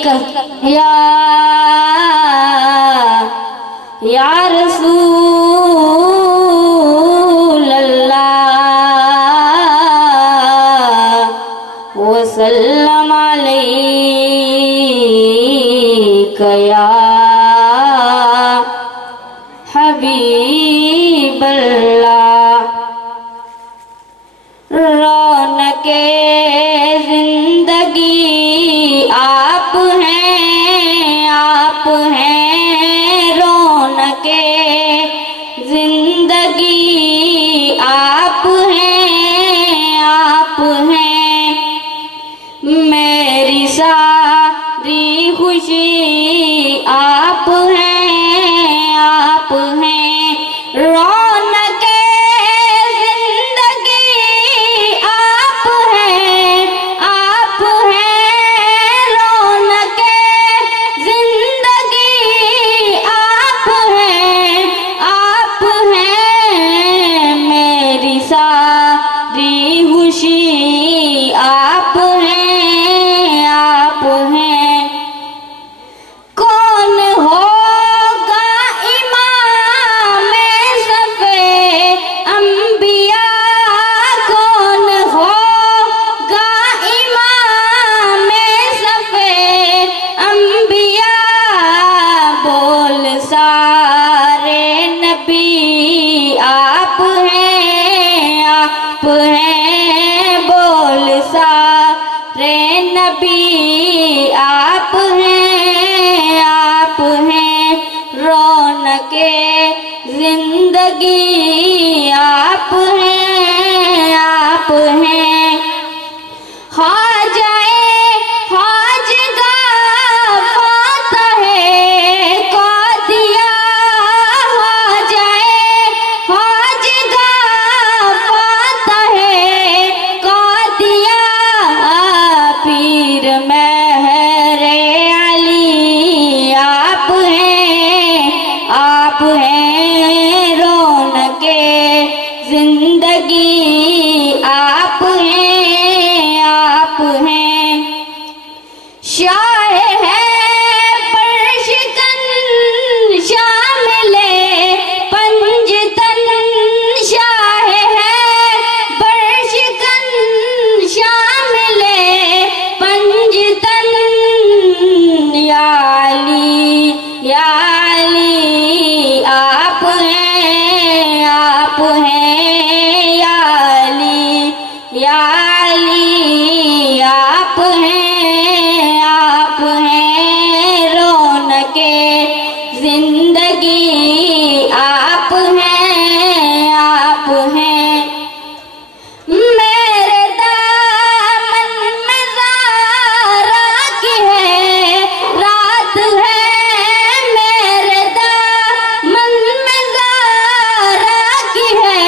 या रसूल अल्लाह वसल्लम अलैका या हबीब अल्लाह। रौनके जिंदगी आप हैं रौनके जिंदगी आप हैं मेरी सारी खुशी आप हैं रौनके जिंदगी आप हैं रौनके जिंदगी आप हैं मेरी सारी खुशी आप हैं कौन होगा इमाम सफ़े अंबिया कौन होगा इमाम सफ़े अंबिया बोल सारे नबी आप हैं बोल सारे नबी आप हैं रौनके जिंदगी आप हैं ख्वाजा फातह क़ादिया ख्वाजा फातह क़ादिया पीर मेहर अली आप हैं रौनके जिंदगी आप हैं शाह है परशिकन शामिले पंजतन शाह है परशिकन शामिले पंजतन या अली आप हैं या अली आप हैं रौनके जिंदगी आप हैं मेरे दामन में ज़ारा की है रात है मेरे दामन में ज़ारा की है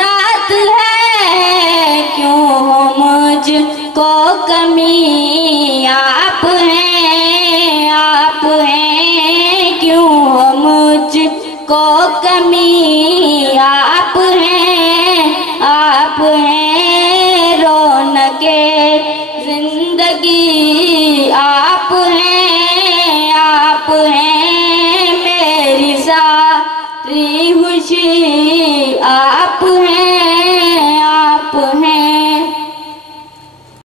रात है क्यों हो मुझको कमी आप हैं क्यों हो मुझको कमी आप हैं रौनके जिंदगी